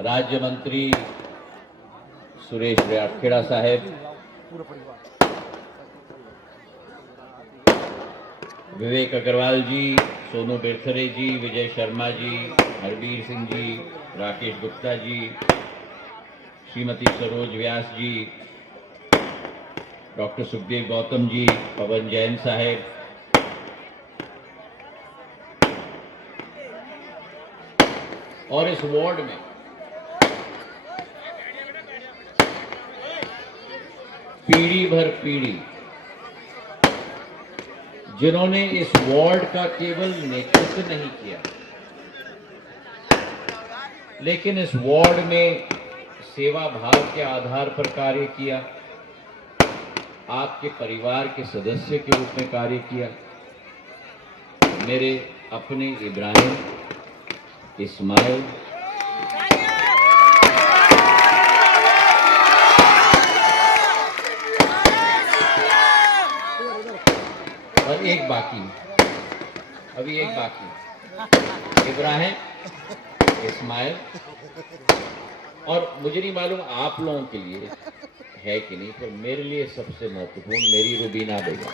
राज्य मंत्री सुरेश राठखेड़ा साहेब, विवेक अग्रवाल जी, सोनू बेरथरे जी, विजय शर्मा जी, हरबीर सिंह जी, राकेश गुप्ता जी, श्रीमती सरोज व्यास जी, डॉक्टर सुखदेव गौतम जी, पवन जैन साहेब, और इस वार्ड में पीढ़ी भर पीढ़ी जिन्होंने इस वार्ड का केवल नेतृत्व नहीं किया, लेकिन इस वार्ड में सेवा भाव के आधार पर कार्य किया, आपके परिवार के सदस्य के रूप में कार्य किया। मेरे अपने इब्राहिम, इस्माइल, और एक बाकी, अभी एक बाकी, इब्राहिम, इस्माइल, और मुझे नहीं मालूम आप लोगों के लिए है कि नहीं, पर मेरे लिए सबसे महत्वपूर्ण मेरी रुबीना बेगम।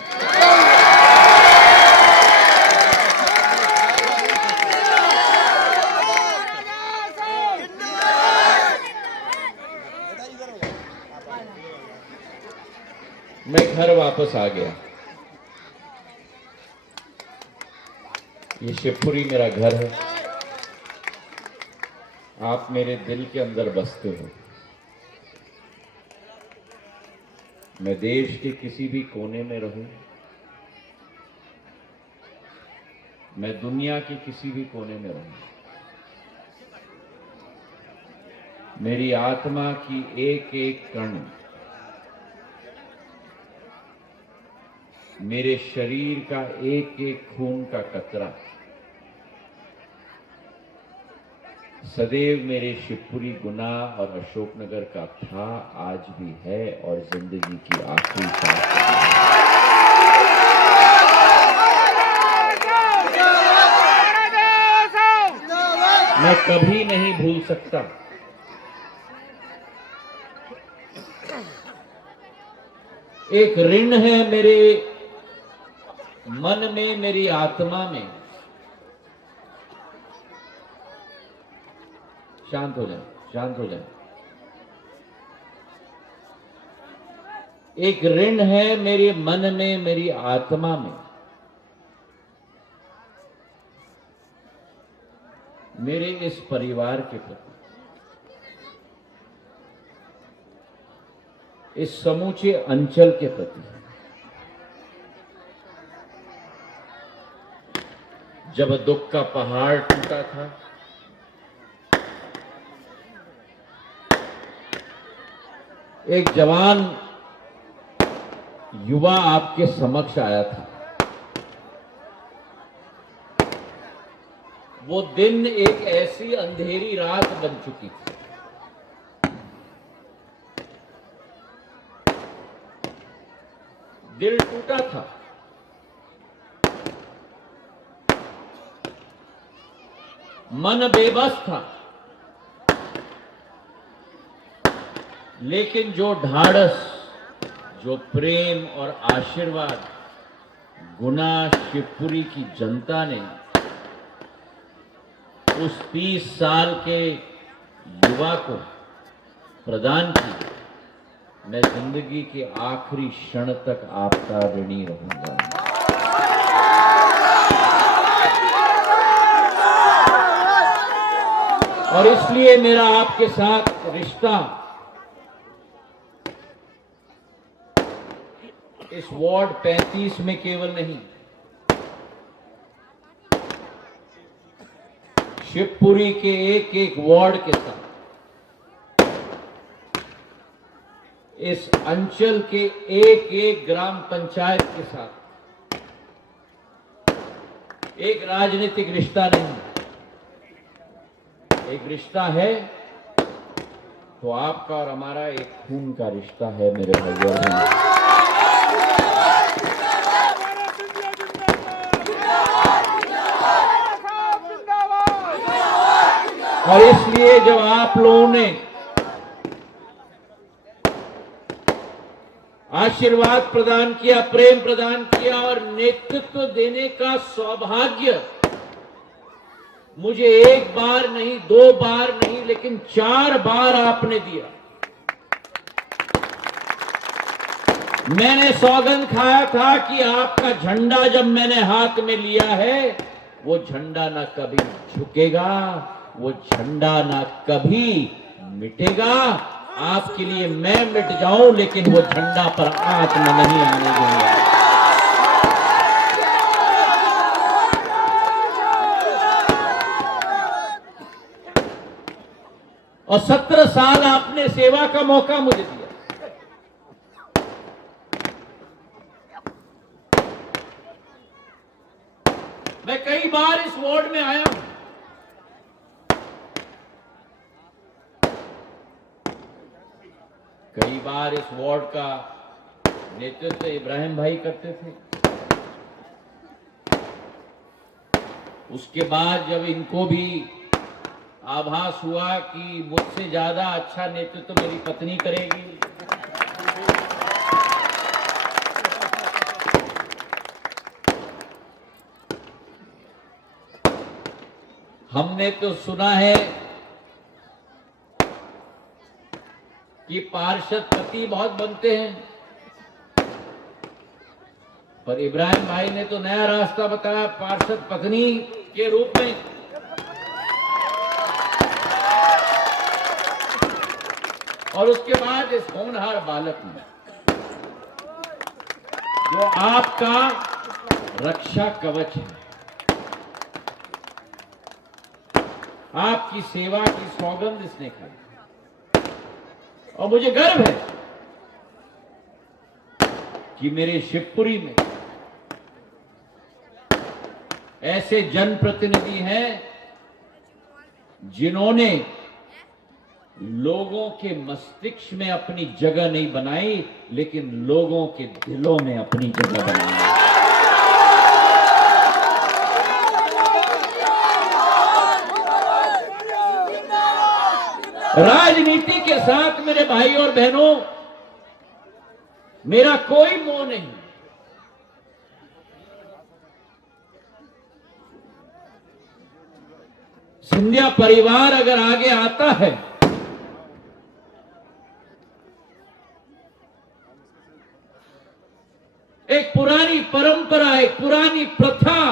मैं घर वापस आ गया। ये शिवपुरी मेरा घर है। आप मेरे दिल के अंदर बसते हो। मैं देश के किसी भी कोने में रहूं, मैं दुनिया के किसी भी कोने में रहूं, मेरी आत्मा की एक एक कण, मेरे शरीर का एक एक खून का कतरा सदैव मेरे शिवपुरी, गुना और अशोकनगर का था, आज भी है और जिंदगी की आखिरी सांस है। मैं कभी नहीं भूल सकता। एक ऋण है मेरे मन में, मेरी आत्मा में। शांत हो जाए, शांत हो जाए। एक ऋण है मेरे मन में, मेरी आत्मा में, मेरे इस परिवार के प्रति, इस समूचे अंचल के प्रति। जब दुख का पहाड़ टूटा था, एक जवान युवा आपके समक्ष आया था। वो दिन एक ऐसी अंधेरी रात बन चुकी थी। दिल टूटा था। मन बेबस था। लेकिन जो ढाढ़स, जो प्रेम और आशीर्वाद गुना शिवपुरी की जनता ने उस 30 साल के युवा को प्रदान की, मैं जिंदगी के आखिरी क्षण तक आपका ऋणी रहूंगा। और इसलिए मेरा आपके साथ रिश्ता इस वार्ड 35 में केवल नहीं, शिवपुरी के एक एक वार्ड के साथ, इस अंचल के एक एक ग्राम पंचायत के साथ, एक राजनीतिक रिश्ता नहीं, एक रिश्ता है तो आपका और हमारा एक खून का रिश्ता है मेरे भाई और बहनों। और इसलिए जब आप लोगों ने आशीर्वाद प्रदान किया, प्रेम प्रदान किया और नेतृत्व देने का सौभाग्य मुझे एक बार नहीं, दो बार नहीं, लेकिन 4 बार आपने दिया। मैंने सौगंध खाया था कि आपका झंडा जब मैंने हाथ में लिया है, वो झंडा ना कभी झुकेगा, वो झंडा ना कभी मिटेगा। आपके लिए मैं मिट जाऊं, लेकिन वो झंडा पर आंच में नहीं आने दूंगा। और 17 साल आपने सेवा का मौका मुझे दिया। मैं कई बार इस वार्ड में आया हूं। कई बार इस वार्ड का नेतृत्व इब्राहिम भाई करते थे। उसके बाद जब इनको भी आभास हुआ कि मुझसे ज्यादा अच्छा नेतृत्व मेरी पत्नी करेगी, हमने तो सुना है कि पार्षद पति बहुत बनते हैं, पर इब्राहिम भाई ने तो नया रास्ता बताया, पार्षद पत्नी के रूप में। और उसके बाद इस होनहार बालक ने, जो आपका रक्षा कवच है, आपकी सेवा की सौगंध इसने खाई। और मुझे गर्व है कि मेरे शिवपुरी में ऐसे जनप्रतिनिधि हैं जिन्होंने लोगों के मस्तिष्क में अपनी जगह नहीं बनाई, लेकिन लोगों के दिलों में अपनी जगह बनाई। राजनीति के साथ मेरे भाई और बहनों मेरा कोई मोह नहीं। सिंधिया परिवार अगर आगे आता है एक पुरानी परंपरा, एक पुरानी प्रथा,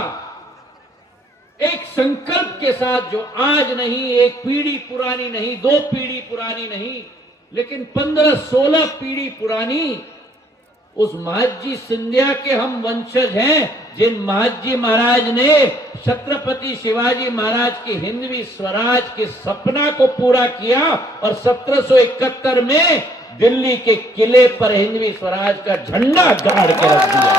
एक संकल्प के साथ, जो आज नहीं, एक पीढ़ी पुरानी नहीं, 2 पीढ़ी पुरानी नहीं, लेकिन 15-16 पीढ़ी पुरानी, उस महाजी सिंधिया के हम वंशज हैं, जिन महाजी महाराज ने छत्रपति शिवाजी महाराज के हिंदवी स्वराज के सपना को पूरा किया और 1771 में दिल्ली के किले पर हिंदवी स्वराज का झंडा गाड़ के रख दिया।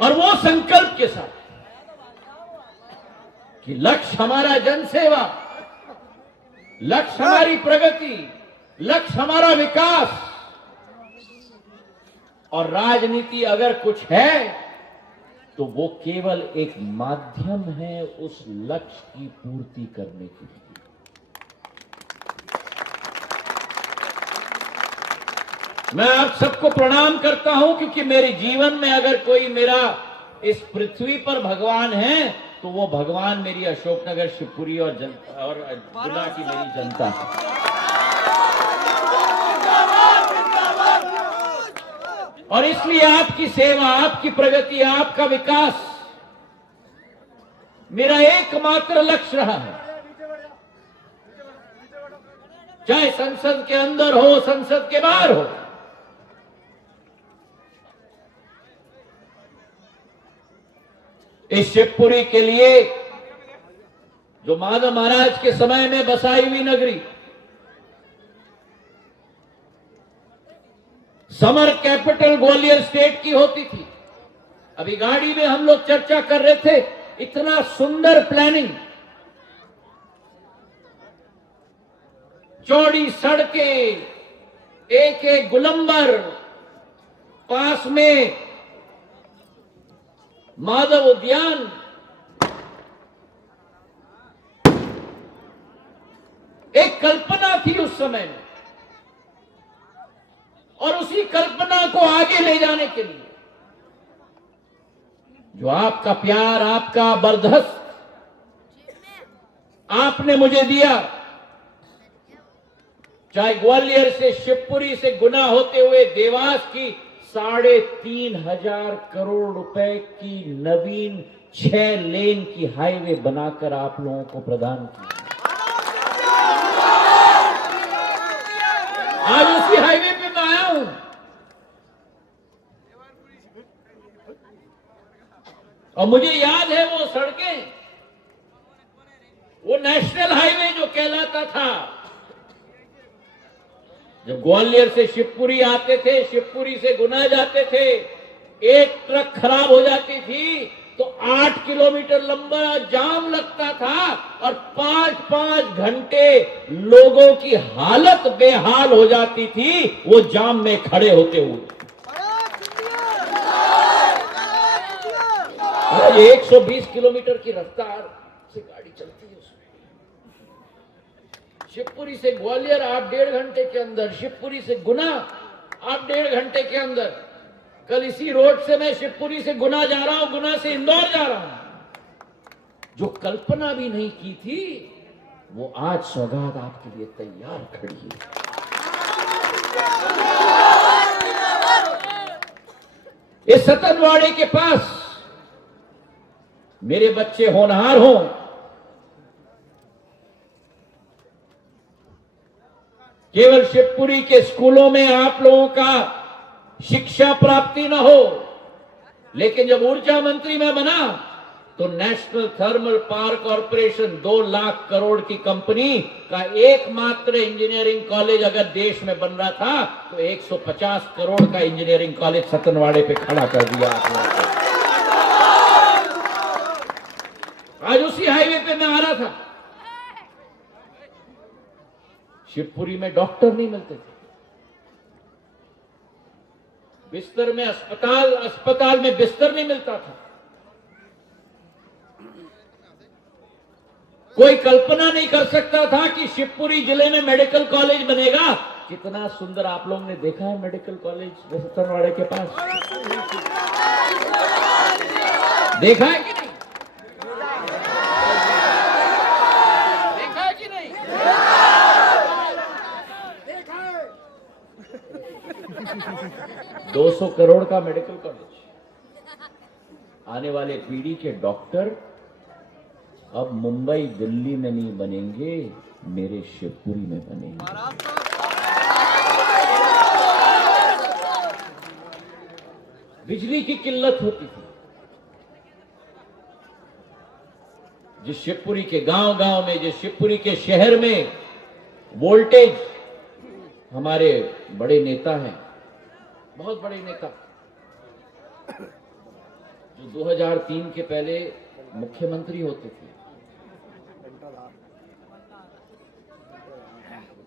और वो संकल्प के साथ कि लक्ष्य हमारा जनसेवा, लक्ष्य हमारी प्रगति, लक्ष्य हमारा विकास, और राजनीति अगर कुछ है तो वो केवल एक माध्यम है उस लक्ष्य की पूर्ति करने के लिए। मैं आप सबको प्रणाम करता हूं, क्योंकि मेरे जीवन में अगर कोई मेरा इस पृथ्वी पर भगवान है तो वो भगवान मेरी अशोकनगर, शिवपुरी और जिला की मेरी जनता है। और इसलिए आपकी सेवा, आपकी प्रगति, आपका विकास मेरा एकमात्र लक्ष्य रहा है। चाहे संसद के अंदर हो, संसद के बाहर हो। इस शिवपुरी के लिए, जो माधव महाराज के समय में बसाई हुई नगरी, समर कैपिटल ग्वालियर स्टेट की होती थी। अभी गाड़ी में हम लोग चर्चा कर रहे थे, इतना सुंदर प्लानिंग, चौड़ी सड़कें, एक एक गुलंबर, पास में माधव उद्यान, एक कल्पना थी उस समय में, और उसी कल्पना को आगे ले जाने के लिए जो आपका प्यार, आपका बर्दस्त आपने मुझे दिया, चाहे ग्वालियर से शिवपुरी से गुना होते हुए देवास की 3,500 करोड़ रुपए की नवीन 6 लेन की हाईवे बनाकर आप लोगों को प्रदान की। आज उसी हाईवे पे मैं आया हूं। और मुझे याद है वो सड़कें, वो नेशनल हाईवे जो कहलाता था। जब ग्वालियर से शिवपुरी आते थे, शिवपुरी से गुना जाते थे, एक ट्रक खराब हो जाती थी तो 8 किलोमीटर लंबा जाम लगता था और 5-5 घंटे लोगों की हालत बेहाल हो जाती थी वो जाम में खड़े होते हुए। आज 120 किलोमीटर की रफ्तार से गाड़ी चलती है उसमें। शिवपुरी से ग्वालियर आप 1.5 घंटे के अंदर, शिवपुरी से गुना आप 1.5 घंटे के अंदर। कल इसी रोड से मैं शिवपुरी से गुना जा रहा हूं, गुना से इंदौर जा रहा हूं। जो कल्पना भी नहीं की थी वो आज सौगात आपके लिए तैयार खड़ी है। इस सतनवाड़े के पास मेरे बच्चे होनहार हों, केवल शिवपुरी के स्कूलों में आप लोगों का शिक्षा प्राप्ति न हो, लेकिन जब ऊर्जा मंत्री मैं बना तो national thermal power corporation 2 lakh crore की कंपनी का एकमात्र इंजीनियरिंग कॉलेज अगर देश में बन रहा था तो 150 करोड़ का इंजीनियरिंग कॉलेज सतनवाड़े पे खड़ा कर दिया आपने। आज उसी हाईवे पे मैं आ रहा था। शिवपुरी में डॉक्टर नहीं मिलते थे, बिस्तर में अस्पताल में बिस्तर नहीं मिलता था। कोई कल्पना नहीं कर सकता था कि शिवपुरी जिले में मेडिकल कॉलेज बनेगा। कितना सुंदर आप लोगों ने देखा है मेडिकल कॉलेज सतनवाड़े के पास, देखा है कि नहीं? देखा है कि नहीं? 200 करोड़ का मेडिकल कॉलेज। आने वाले पीढ़ी के डॉक्टर अब मुंबई दिल्ली में नहीं बनेंगे, मेरे शिवपुरी में बनेंगे। बिजली की किल्लत होती थी। जिस शिवपुरी के गांव-गांव में, जिस शिवपुरी के शहर में वोल्टेज, हमारे बड़े नेता हैं, बहुत बड़े नेता, जो 2003 के पहले मुख्यमंत्री होते थे,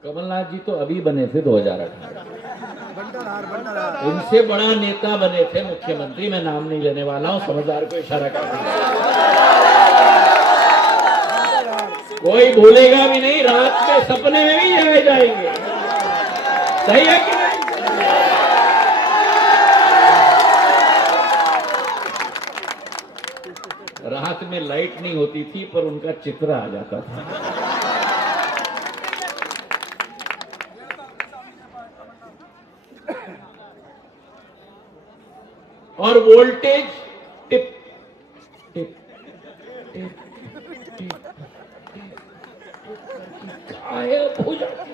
कमलनाथ जी तो अभी बने थे 2018। उनसे बड़ा नेता बने थे मुख्यमंत्री, मैं नाम नहीं लेने वाला हूं, समझदार को इशारा कर कोई भूलेगा भी नहीं, रात के सपने में भी जाए जाएंगे। सही है कि नहीं? रात में लाइट नहीं होती थी पर उनका चित्र आ जाता था। और voltage tip tip tip tip गायब हो जाती।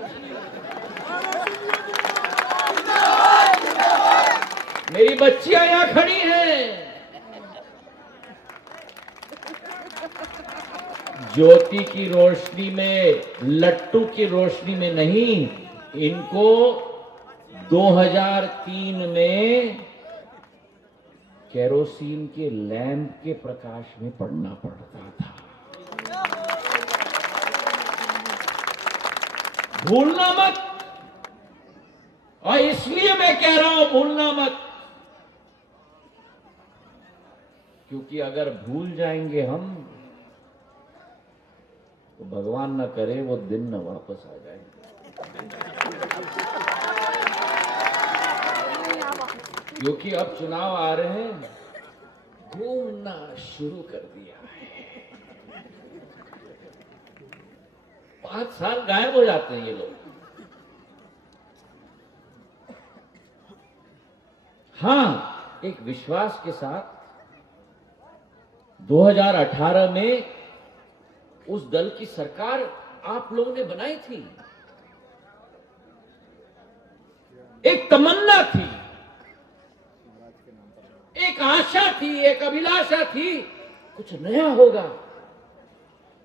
मेरी बच्चियां यहां खड़ी हैं, ज्योति की रोशनी में, लट्टू की रोशनी में नहीं, इनको 2003 में केरोसिन के लैंप के प्रकाश में पढ़ना पड़ता था। भूलना मत, और इसलिए मैं कह रहा हूं भूलना मत, क्योंकि अगर भूल जाएंगे हम तो भगवान न करे वो दिन न वापस आ जाए। क्योंकि अब चुनाव आ रहे हैं, घूमना शुरू कर दिया है। 5 साल गायब हो जाते हैं ये लोग। हाँ, एक विश्वास के साथ 2018 में उस दल की सरकार आप लोगों ने बनाई थी। एक तमन्ना थी, एक आशा थी, एक अभिलाषा थी, कुछ नया होगा,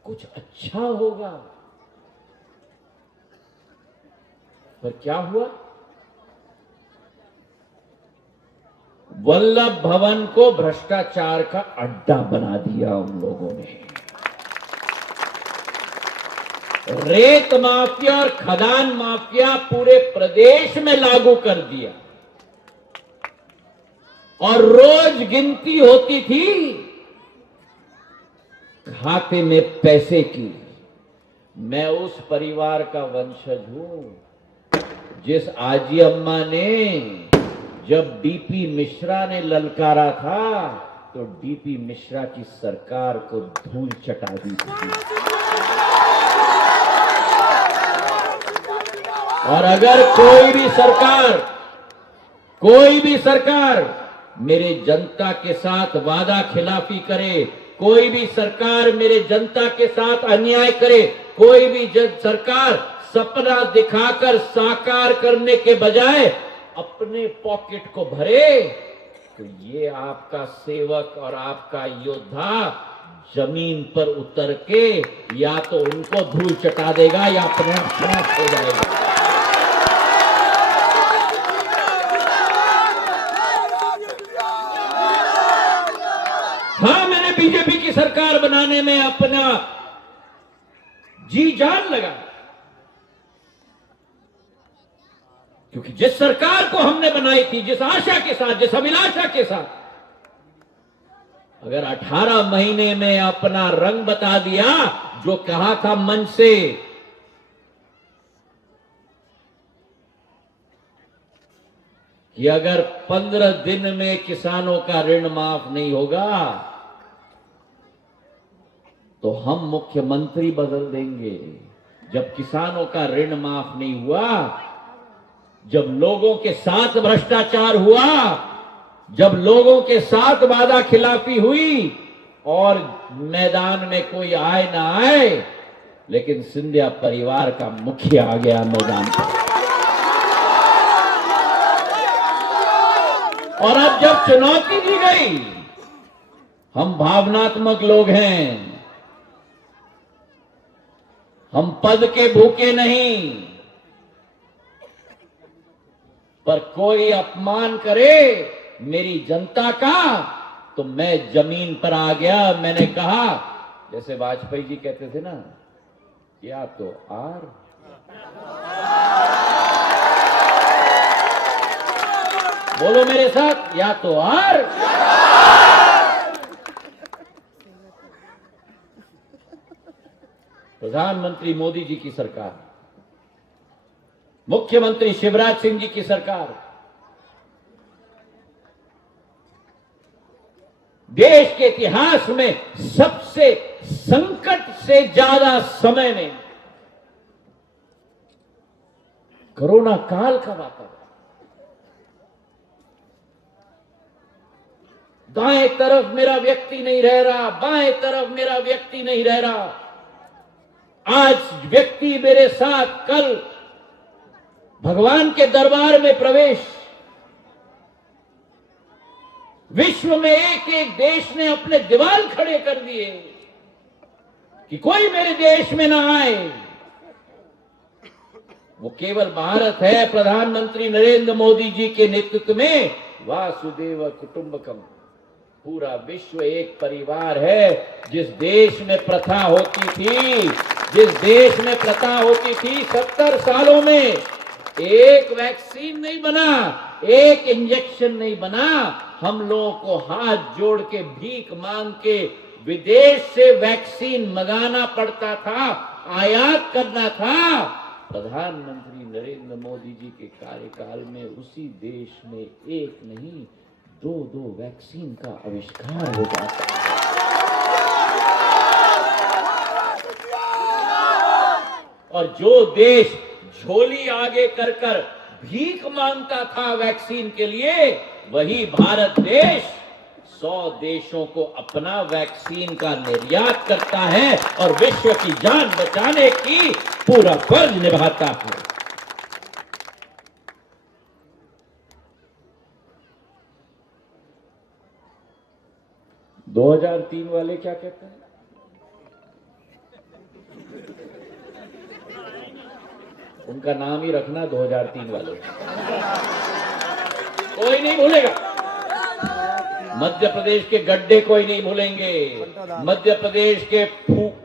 कुछ अच्छा होगा। पर क्या हुआ? वल्लभ भवन को भ्रष्टाचार का अड्डा बना दिया उन लोगों ने। रेत माफिया और खदान माफिया पूरे प्रदेश में लागू कर दिया। और रोज गिनती होती थी खाते में पैसे की। मैं उस परिवार का वंशज हूं जिस आजी अम्मा ने जब डीपी मिश्रा ने ललकारा था तो डीपी मिश्रा की सरकार को धूल चटा दी थी। और अगर कोई भी सरकार मेरे जनता के साथ वादा खिलाफी करे, कोई भी सरकार मेरे जनता के साथ अन्याय करे, कोई भी सरकार सपना दिखाकर साकार करने के बजाय अपने पॉकेट को भरे, तो ये आपका सेवक और आपका योद्धा जमीन पर उतर के या तो उनको धूल चटा देगा या अपने आप समाप्त हो जाएगा। हाँ, मैंने बीजेपी की सरकार बनाने में अपना जी जान लगा, क्योंकि जिस सरकार को हमने बनाई थी, जिस आशा के साथ, जिस अभिलाषा के साथ, अगर 18 महीने में अपना रंग बता दिया, जो कहा था मन से कि अगर 15 दिन में किसानों का ऋण माफ नहीं होगा तो हम मुख्यमंत्री बदल देंगे। जब किसानों का ऋण माफ नहीं हुआ, जब लोगों के साथ भ्रष्टाचार हुआ, जब लोगों के साथ वादा खिलाफी हुई और मैदान में कोई आए ना आए, लेकिन सिंधिया परिवार का मुखिया आ गया मैदान पर। और अब जब चुनौती दी गई, हम भावनात्मक लोग हैं, हम पद के भूखे नहीं, पर कोई अपमान करे मेरी जनता का तो मैं जमीन पर आ गया। मैंने कहा, जैसे वाजपेयी जी कहते थे ना, या तो आर बोलो मेरे साथ, या तो आर। प्रधानमंत्री मोदी जी की सरकार, मुख्यमंत्री शिवराज सिंह जी की सरकार देश के इतिहास में सबसे संकट से ज्यादा समय में, कोरोना काल का वातावरण, दाएं तरफ मेरा व्यक्ति नहीं रह रहा, बाएं तरफ मेरा व्यक्ति नहीं रह रहा, आज व्यक्ति मेरे साथ, कल भगवान के दरबार में प्रवेश। विश्व में एक एक देश ने अपने दीवार खड़े कर दिए कि कोई मेरे देश में ना आए। वो केवल भारत है, प्रधानमंत्री नरेंद्र मोदी जी के नेतृत्व में वासुदेव कुटुंबकम, पूरा विश्व एक परिवार है। जिस देश में प्रथा होती थी, जिस देश में प्रथा होती थी 70 सालों में एक वैक्सीन नहीं बना, एक इंजेक्शन नहीं बना, हम लोगों को हाथ जोड़ के भीख मांग के विदेश से वैक्सीन मंगाना पड़ता था, आयात करना था। प्रधानमंत्री नरेंद्र मोदी जी के कार्यकाल में उसी देश में एक नहीं दो वैक्सीन का आविष्कार हो जाता है। और जो देश झोली आगे कर कर भीख मांगता था वैक्सीन के लिए, वही भारत देश 100 देशों को अपना वैक्सीन का निर्यात करता है और विश्व की जान बचाने की पूरा फर्ज निभाता है। दो 2003 वाले क्या कहते हैं? उनका नाम ही रखना 2003 वाले, कोई नहीं भूलेगा। मध्य प्रदेश के गड्ढे कोई नहीं भूलेंगे, मध्य प्रदेश के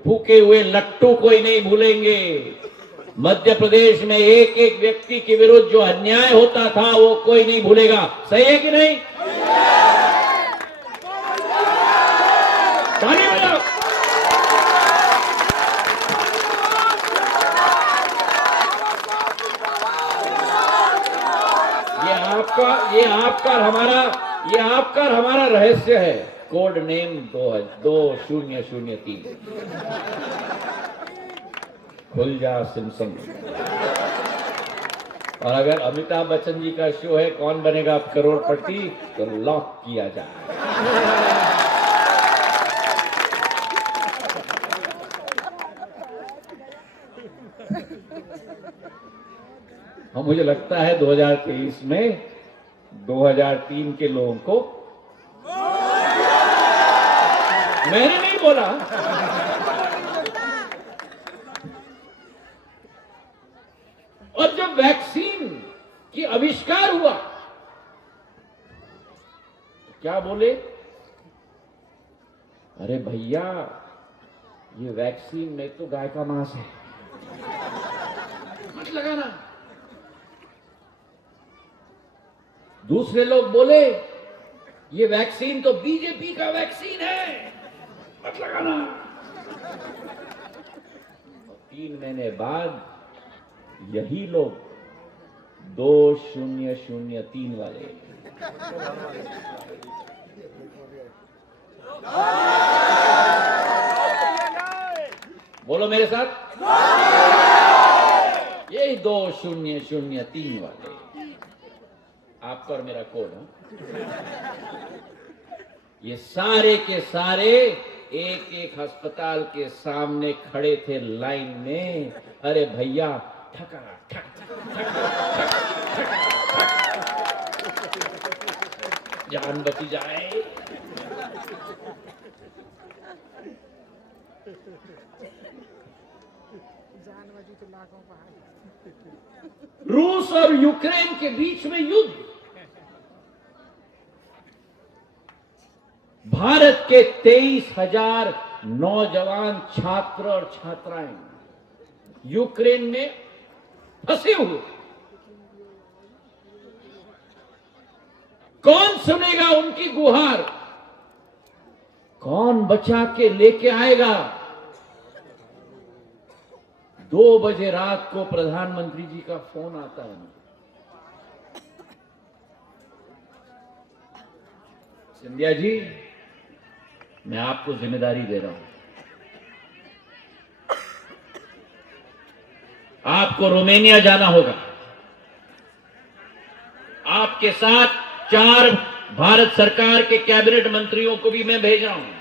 फूके हुए लट्टू कोई नहीं भूलेंगे, मध्य प्रदेश में एक एक व्यक्ति के विरुद्ध जो अन्याय होता था वो कोई नहीं भूलेगा। सही है कि नहीं? ताली बजाओ। ये आपका और हमारा रहस्य है। Code name 2003। खुल जा सिमसम। और अगर अमिताभ बच्चन जी का शो है कौन बनेगा करोड़पति, तो लॉक किया जाए। और मुझे लगता है 2023 में 2003 के लोगों को, मैंने नहीं बोला, और जब वैक्सीन की आविष्कार हुआ तो क्या बोले? अरे भैया ये वैक्सीन में तो गाय का मांस है, मत लगाना। दूसरे लोग बोले ये वैक्सीन तो बीजेपी का वैक्सीन है, मत लगाना। 3 महीने बाद यही लोग 2003 वाले बोलो मेरे साथ, यही 2003 वाले, आपका और मेरा कोड है। ये सारे के सारे एक एक अस्पताल के सामने खड़े थे लाइन में। अरे भैया ठका ठक जान बची जाए। रूस और यूक्रेन के बीच में युद्ध, भारत के 23,000 नौजवान छात्र और छात्राएं यूक्रेन में फंसे हुए। कौन सुनेगा उनकी गुहार? कौन बचा के लेके आएगा? 2 बजे रात को प्रधानमंत्री जी का फोन आता है मुझे, सिंधिया जी मैं आपको जिम्मेदारी दे रहा हूं, आपको रोमानिया जाना होगा। आपके साथ 4 भारत सरकार के कैबिनेट मंत्रियों को भी मैं भेज रहा हूं।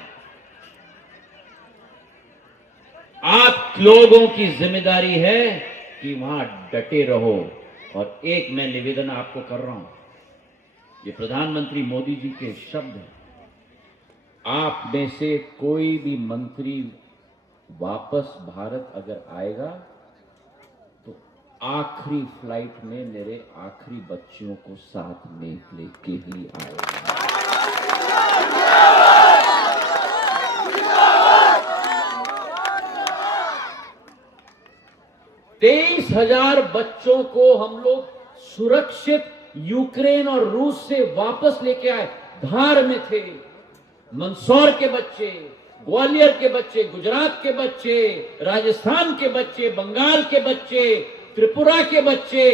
आप लोगों की जिम्मेदारी है कि वहां डटे रहो। और एक मैं निवेदन आपको कर रहा हूं, ये प्रधानमंत्री मोदी जी के शब्द हैं। आप में से कोई भी मंत्री वापस भारत अगर आएगा तो आखिरी फ्लाइट में मेरे आखिरी बच्चियों को साथ में लेके ही आएगा। 23,000 बच्चों को हम लोग सुरक्षित यूक्रेन और रूस से वापस लेके आए। धार में थे, मंदसौर के बच्चे, ग्वालियर के बच्चे, गुजरात के बच्चे, राजस्थान के बच्चे, बंगाल के बच्चे, त्रिपुरा के बच्चे,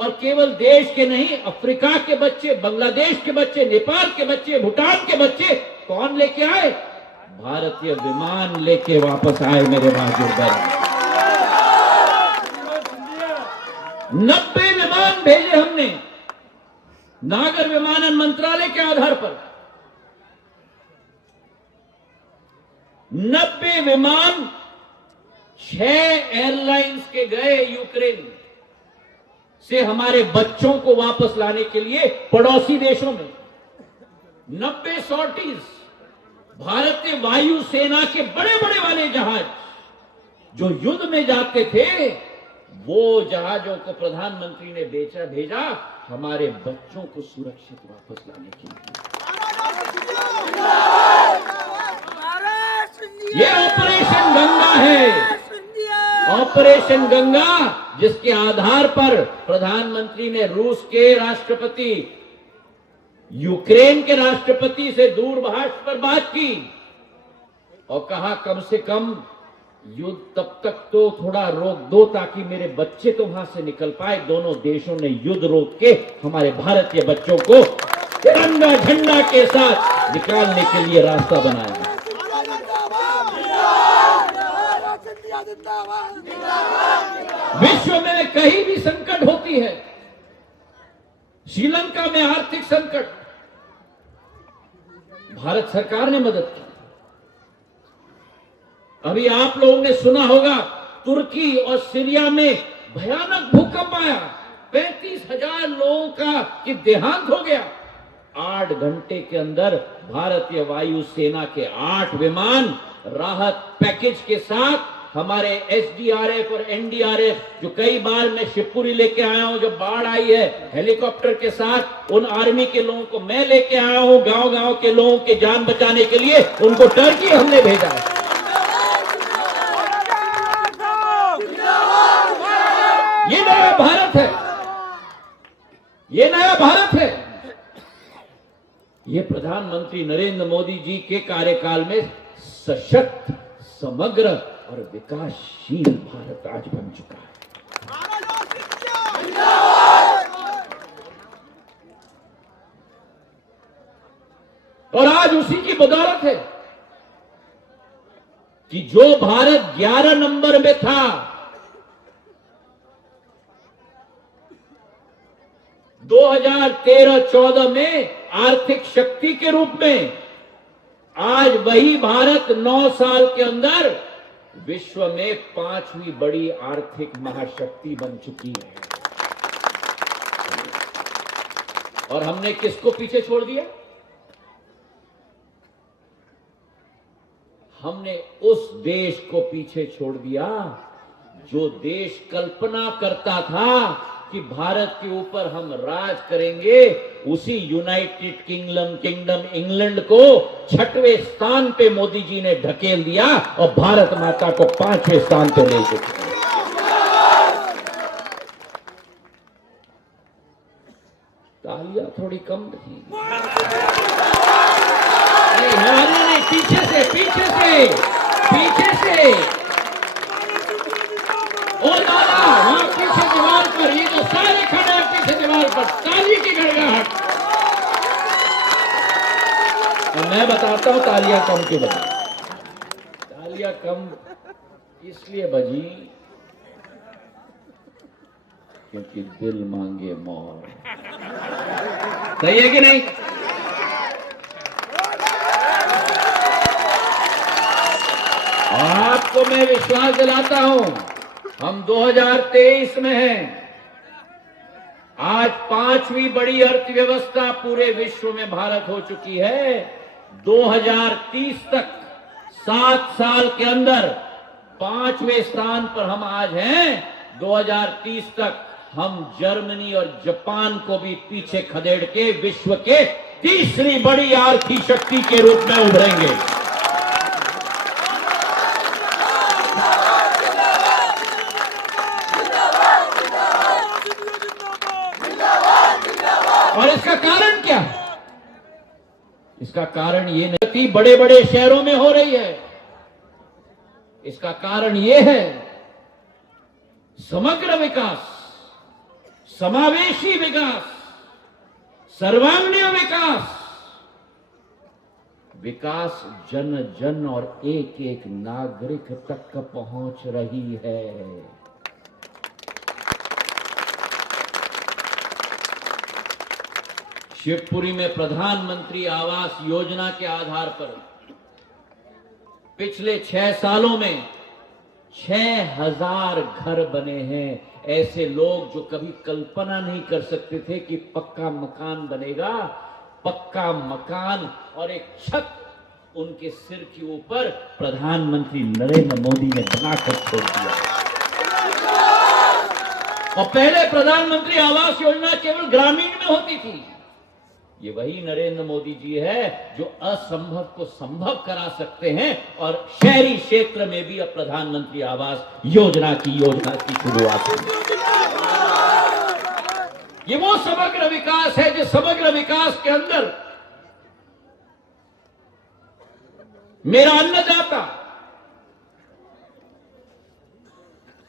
और केवल देश के नहीं, अफ्रीका के बच्चे, बांग्लादेश के बच्चे, नेपाल के बच्चे, भूटान के बच्चे कौन लेके आए? भारतीय विमान लेके वापस आए मेरे बहादुर बहन। 90 विमान भेजे हमने नागर विमानन मंत्रालय के आधार पर। 90 विमान 6 एयरलाइंस के गए यूक्रेन से हमारे बच्चों को वापस लाने के लिए पड़ोसी देशों में। 90 सॉर्टीज भारतीय वायुसेना के बड़े बड़े वाले जहाज जो युद्ध में जाते थे, वो जहाजों को प्रधानमंत्री ने भेजा हमारे बच्चों को सुरक्षित वापस लाने के लिए। ये ऑपरेशन गंगा है, ऑपरेशन गंगा, जिसके आधार पर प्रधानमंत्री ने रूस के राष्ट्रपति, यूक्रेन के राष्ट्रपति से दूरभाष पर बात की और कहा कम से कम युद्ध तब तक तो थोड़ा रोक दो ताकि मेरे बच्चे तो वहां से निकल पाए। दोनों देशों ने युद्ध रोक के हमारे भारतीय बच्चों को तिरंगा झंडा के साथ निकालने के लिए रास्ता बनाया। विश्व में कहीं भी संकट होती है, श्रीलंका में आर्थिक संकट, भारत सरकार ने मदद की। अभी आप लोगों ने सुना होगा तुर्की और सीरिया में भयानक भूकंप आया, 35,000 लोगों का देहांत हो गया। 8 घंटे के अंदर भारतीय वायुसेना के 8 विमान राहत पैकेज के साथ, हमारे एसडीआरएफ और एनडीआरएफ, जो कई बार मैं शिवपुरी लेके आया हूं जब बाढ़ आई है, हेलीकॉप्टर के साथ उन आर्मी के लोगों को मैं लेके आया हूं, गांव गांव के लोगों की जान बचाने के लिए उनको टर्की हमने भेजा है। ये नया भारत है, ये नया भारत है। ये प्रधानमंत्री नरेंद्र मोदी जी के कार्यकाल में सशक्त, समग्र और विकासशील भारत आज बन चुका है। और आज उसी की बदौलत है कि जो भारत 11 नंबर में था, 2013-14 में आर्थिक शक्ति के रूप में, आज वही भारत 9 साल के अंदर विश्व में 5वीं बड़ी आर्थिक महाशक्ति बन चुकी है। और हमने किसको पीछे छोड़ दिया? हमने उस देश को पीछे छोड़ दिया जो देश कल्पना करता था कि भारत के ऊपर हम राज करेंगे। उसी यूनाइटेड किंगडम इंग्लैंड को 6वें स्थान पे मोदी जी ने ढकेल दिया और भारत माता को 5वें स्थान पे ले चुके। तालियां थोड़ी कम थी। नहीं, पीछे से और दादा वहां पीछे दीवार पर, ये जो सारे खड़े हैं पीछे दीवार पर, ताली की गड़गड़ाहट। मैं बताता हूं तालियां कम क्यों बजी। तालियां कम इसलिए बजी क्योंकि दिल मांगे मोर। सही है कि नहीं? आपको मैं विश्वास दिलाता हूं, हम 2023 में हैं। आज 5वीं बड़ी अर्थव्यवस्था पूरे विश्व में भारत हो चुकी है। 2030 तक 7 साल के अंदर 5वें स्थान पर हम आज हैं। 2030 तक हम जर्मनी और जापान को भी पीछे खदेड़ के विश्व के तीसरी बड़ी आर्थिक शक्ति के रूप में उभरेंगे। और इसका कारण क्या है? इसका कारण ये नहीं, बड़े बड़े शहरों में हो रही है। इसका कारण ये है समग्र विकास, समावेशी विकास, सर्वांगीण विकास। विकास जन जन और एक एक नागरिक तक पहुंच रही है। शिवपुरी में प्रधानमंत्री आवास योजना के आधार पर पिछले 6 सालों में 6000 घर बने हैं। ऐसे लोग जो कभी कल्पना नहीं कर सकते थे कि पक्का मकान बनेगा, पक्का मकान और एक छत उनके सिर के ऊपर प्रधानमंत्री नरेंद्र मोदी ने बनाकर छोड़ दिया। और पहले प्रधानमंत्री आवास योजना केवल ग्रामीण में होती थी। ये वही नरेंद्र मोदी जी है जो असंभव को संभव करा सकते हैं और शहरी क्षेत्र में भी अब प्रधानमंत्री आवास योजना की शुरुआत हुई। ये वो समग्र विकास है जिस समग्र विकास के अंदर मेरा अन्नदाता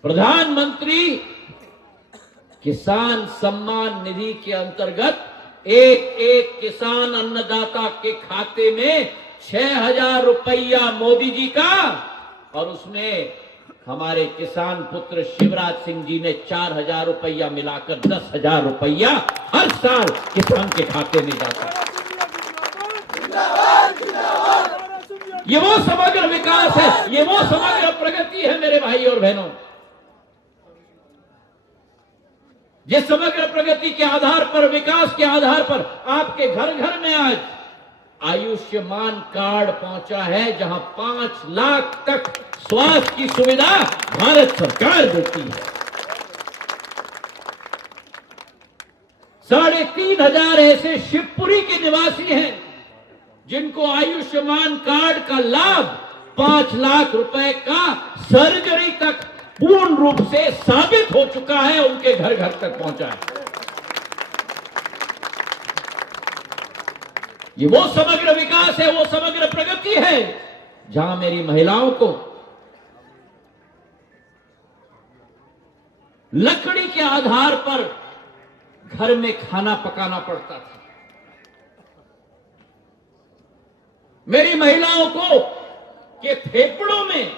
प्रधानमंत्री किसान सम्मान निधि के अंतर्गत एक एक किसान अन्नदाता के खाते में 6000 रुपया मोदी जी का, और उसमें हमारे किसान पुत्र शिवराज सिंह जी ने 4000 रुपया मिलाकर 10,000 रुपया हर साल किसान के खाते में जाता है। ये वो समग्र विकास है, ये वो समग्र प्रगति है मेरे भाई और बहनों। जिस समग्र प्रगति के आधार पर, विकास के आधार पर आपके घर घर में आज आयुष्मान कार्ड पहुंचा है, जहां 5 लाख तक स्वास्थ्य की सुविधा भारत सरकार देती है। 3,500 ऐसे शिवपुरी के निवासी हैं जिनको आयुष्मान कार्ड का लाभ 5 लाख रुपए का सर्जरी तक पूर्ण रूप से साबित हो चुका है, उनके घर घर तक पहुंचा है। ये वो समग्र विकास है, वो समग्र प्रगति है जहां मेरी महिलाओं को लकड़ी के आधार पर घर में खाना पकाना पड़ता था। मेरी महिलाओं को के फेफड़ों में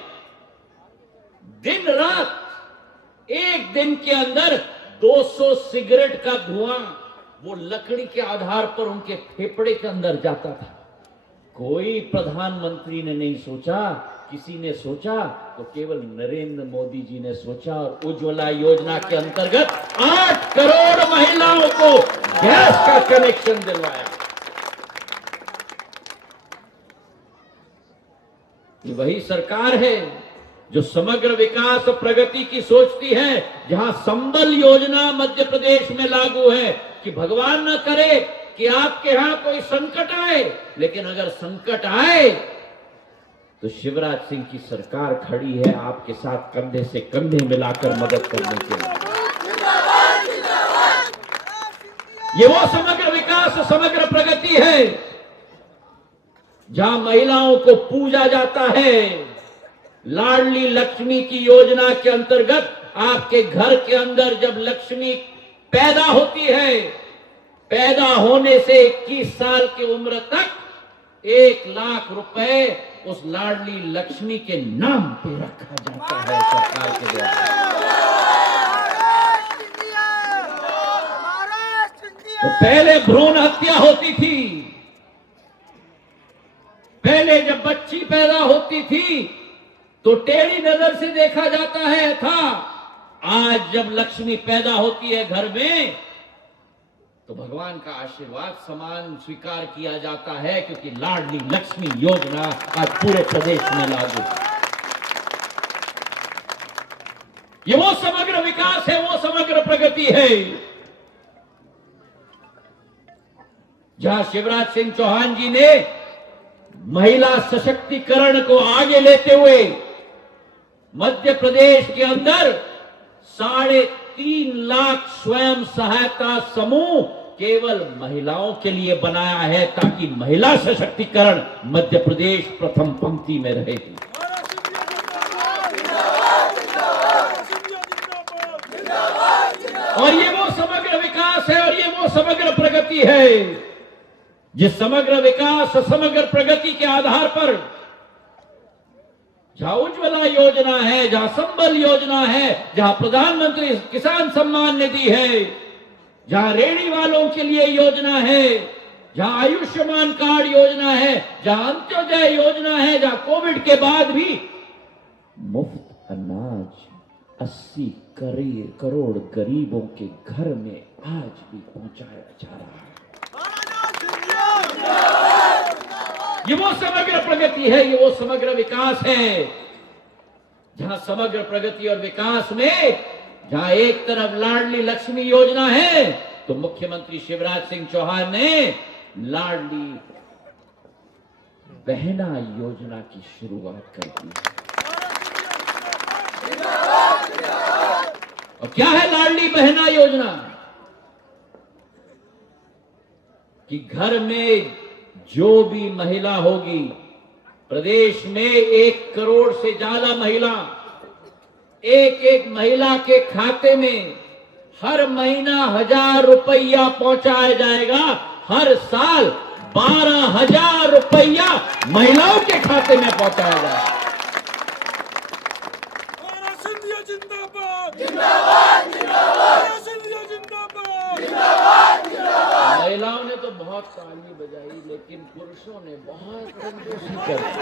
दिन रात एक दिन के अंदर 200 सिगरेट का धुआं वो लकड़ी के आधार पर उनके फेफड़े के अंदर जाता था। कोई प्रधानमंत्री ने नहीं सोचा, किसी ने सोचा तो केवल नरेंद्र मोदी जी ने सोचा और उज्ज्वला योजना के अंतर्गत 8 करोड़ महिलाओं को गैस का कनेक्शन दिलवाया। ये वही सरकार है जो समग्र विकास और प्रगति की सोचती है। जहां संबल योजना मध्य प्रदेश में लागू है कि भगवान न करे कि आपके यहां कोई संकट आए, लेकिन अगर संकट आए तो शिवराज सिंह की सरकार खड़ी है आपके साथ कंधे से कंधे मिलाकर मदद करने के लिए। ये वो समग्र विकास और समग्र प्रगति है जहां महिलाओं को पूजा जाता है। लाडली लक्ष्मी की योजना के अंतर्गत आपके घर के अंदर जब लक्ष्मी पैदा होती है, पैदा होने से 21 साल की उम्र तक 1 लाख रुपए उस लाडली लक्ष्मी के नाम पे रखा जाता है सरकार के द्वारा। तो पहले भ्रूण हत्या होती थी, पहले जब बच्ची पैदा होती थी तो टेढ़ी नजर से देखा जाता है था। आज जब लक्ष्मी पैदा होती है घर में तो भगवान का आशीर्वाद समान स्वीकार किया जाता है, क्योंकि लाडली लक्ष्मी योजना आज पूरे प्रदेश में लागू है। ये वो समग्र विकास है, वो समग्र प्रगति है जहां शिवराज सिंह चौहान जी ने महिला सशक्तिकरण को आगे लेते हुए मध्य प्रदेश के अंदर 3.5 लाख स्वयं सहायता समूह केवल महिलाओं के लिए बनाया है, ताकि महिला सशक्तिकरण मध्य प्रदेश प्रथम पंक्ति में रहेगी। और ये वो समग्र विकास है, और ये वो समग्र प्रगति है, जिस समग्र विकास और समग्र प्रगति के आधार पर जहां उज्ज्वला योजना है, जहां संबल योजना है, जहां प्रधानमंत्री किसान सम्मान निधि है, जहां रेहड़ी वालों के लिए योजना है, जहां आयुष्मान कार्ड योजना है, जहां अंत्योदय योजना है, जहां कोविड के बाद भी मुफ्त अनाज 80 करोड़ गरीबों के घर में आज भी पहुंचाया जा रहा है। ये वो समग्र प्रगति है, ये वो समग्र विकास है, जहां समग्र प्रगति और विकास में जहां एक तरफ लाडली लक्ष्मी योजना है, तो मुख्यमंत्री शिवराज सिंह चौहान ने लाडली बहना योजना की शुरुआत कर दी है। और क्या है लाडली बहना योजना? कि घर में जो भी महिला होगी, प्रदेश में 1 करोड़ से ज्यादा महिला, एक महिला के खाते में हर महीना 1000 रुपया पहुंचाया जाएगा। हर साल 12,000 रुपया महिलाओं के खाते में पहुंचाया जाएगा। महिलाओं ने तो बहुत ताली बजाई, लेकिन पुरुषों ने बहुत कंजूसी कर दी।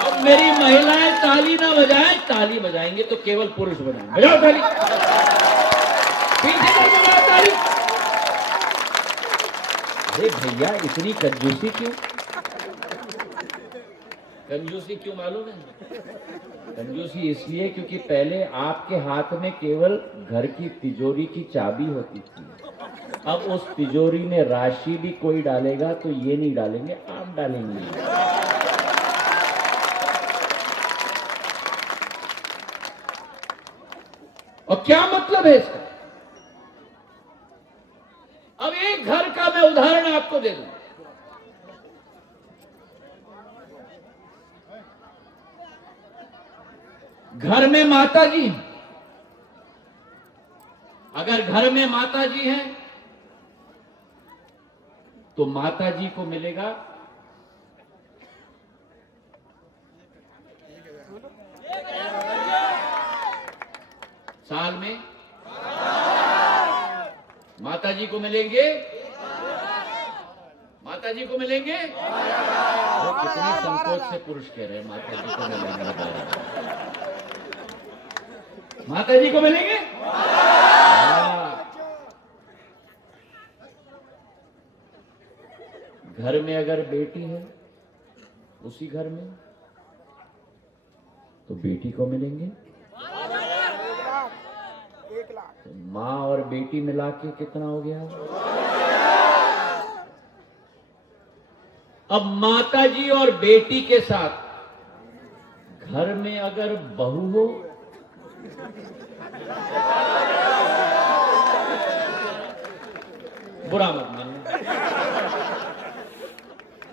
अब मेरी महिलाएं ताली ना बजाएं, ताली बजाएंगे तो केवल पुरुष बजाएंगे। बजाओ ताली, पीछे से बजाओ ताली। अरे भैया, इतनी कंजूसी क्यों? कंजूसी क्यों मालूम है? कंजूसी इसलिए क्योंकि पहले आपके हाथ में केवल घर की तिजोरी की चाबी होती थी। अब उस तिजोरी में राशि भी कोई डालेगा तो ये नहीं डालेंगे, आप डालेंगे। और क्या मतलब है इसका? अब एक घर का मैं उदाहरण आपको दे दूं। घर में माता जी, अगर घर में माता जी हैं तो माता जी को मिलेगा साल में, माता जी को मिलेंगे, माता जी को मिलेंगे। वो कितनी संकोच से पुरुष कह रहे हैं माता जी को मिलेंगे, माता जी को मिलेंगे। घर में अगर बेटी है उसी घर में, तो बेटी को मिलेंगे। तो माँ और बेटी मिला के कितना हो गया? अब माता जी और बेटी के साथ घर में अगर बहू हो, बुरा मत मानना,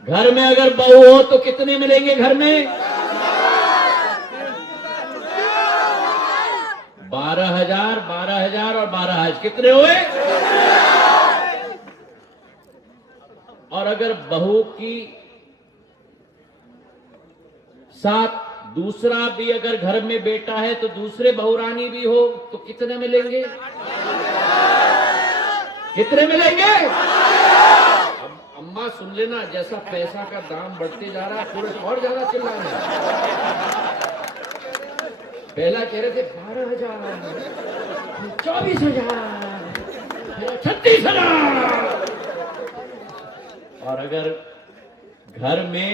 घर में अगर बहू हो तो कितने मिलेंगे घर में? 12,000, 12,000 और 12,000 कितने हुए? और अगर बहू की साथ दूसरा भी अगर घर में बेटा है तो दूसरे बहुरानी भी हो तो कितने मिलेंगे? कितने मिलेंगे? अब अम्मा सुन लेना, जैसा पैसा का दाम बढ़ते जा रहा है पुरुष और ज्यादा चिल्ला रहे हैं। पहला कह रहे थे 12,000, 24,000, 36,000। और अगर घर में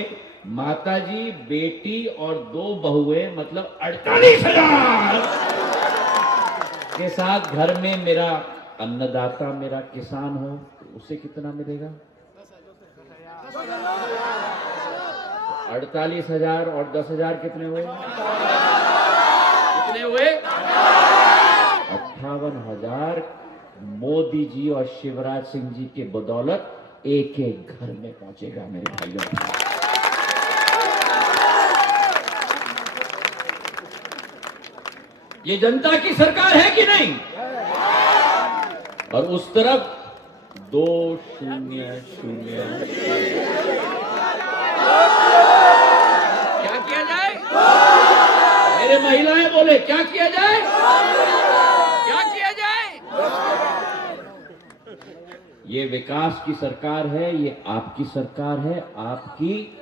माताजी, बेटी और 2 बहुएं, मतलब 48,000 के साथ घर में मेरा अन्नदाता, मेरा किसान हो तो उसे कितना मिलेगा? 48,000 और 10,000 कितने हुए? कितने हुए? 58,000 मोदी जी और शिवराज सिंह जी के बदौलत एक एक घर में पहुंचेगा मेरे भाइयों। ये जनता की सरकार है कि नहीं? और उस तरफ 2-0-0 क्या किया जाए? मेरे महिलाएं बोले क्या किया जाए? क्या किया जाए? ये विकास की सरकार है, ये आपकी सरकार है। आपकी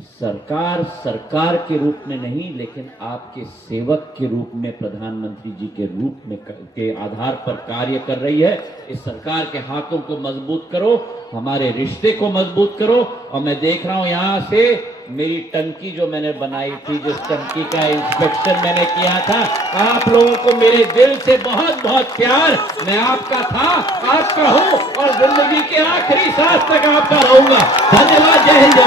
सरकार सरकार के रूप में नहीं, लेकिन आपके सेवक के रूप में, प्रधानमंत्री जी के रूप में के आधार पर कार्य कर रही है। इस सरकार के हाथों को मजबूत करो, हमारे रिश्ते को मजबूत करो। और मैं देख रहा हूं यहां से मेरी टंकी जो मैंने बनाई थी, जिस टंकी का इंस्पेक्शन मैंने किया था, आप लोगों को मेरे दिल से बहुत बहुत प्यार। मैं आपका था, आपका हूं और जिंदगी के आखिरी सांस तक आपका रहूंगा। धन्यवाद। जय हिंद।